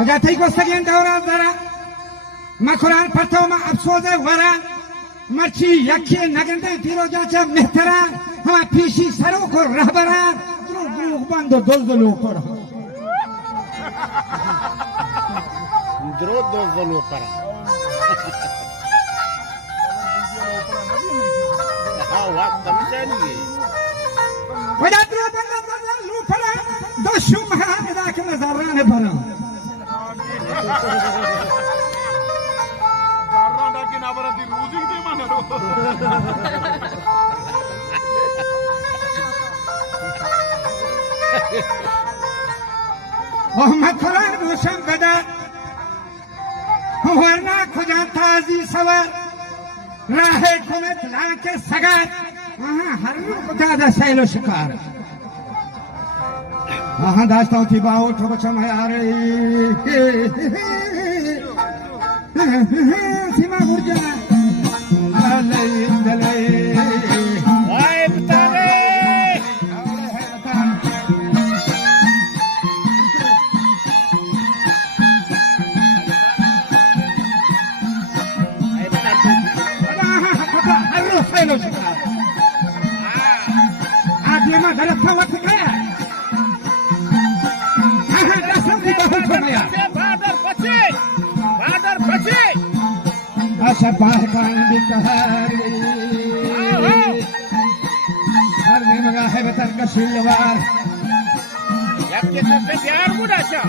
وجاتي قصتين دورة ذرا ما قرآن پرتو ما افسوس ورا مرچی یکی نگنده تیرو جاچه مهتره همه پیشی سرو کر رهبره دروغ بند و دزدلو کر دزدلو کر وقت نمیشه وجات دزدلو پره دو شوم ها اذا که نظرانه پره محمد قرآن موشم بده ورنه کجا تازی سوار راه کمت لانک سگار هر رو دادا سیل و شکار داشتا ہوں تھی باؤ ٹھو بچم ہے آرہی سیما برجنا دلائی دلائی وای بتاوی سیل و شکار آدمی ما درستا وقت کیا سباحكان بالتهاري هرني مغاحبة الكسلوار يبكي تبيار مداشا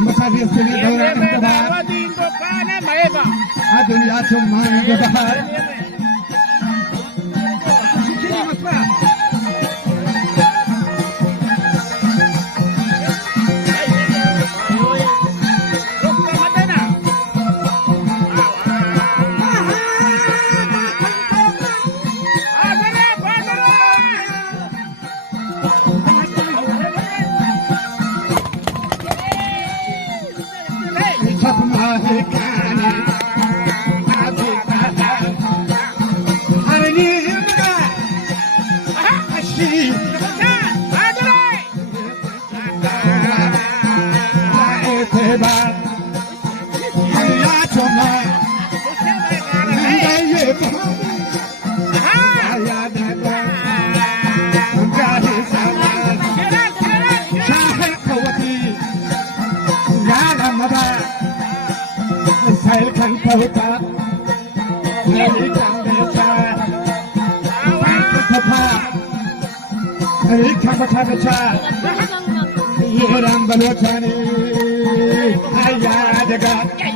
مسافر سني دورة انتظار ودين دكان مهبا الدنيا ثم بحار Pahita, Nali Kambecha, Papa, Nali Kambecha, Yeram Balotani, Ayadaga.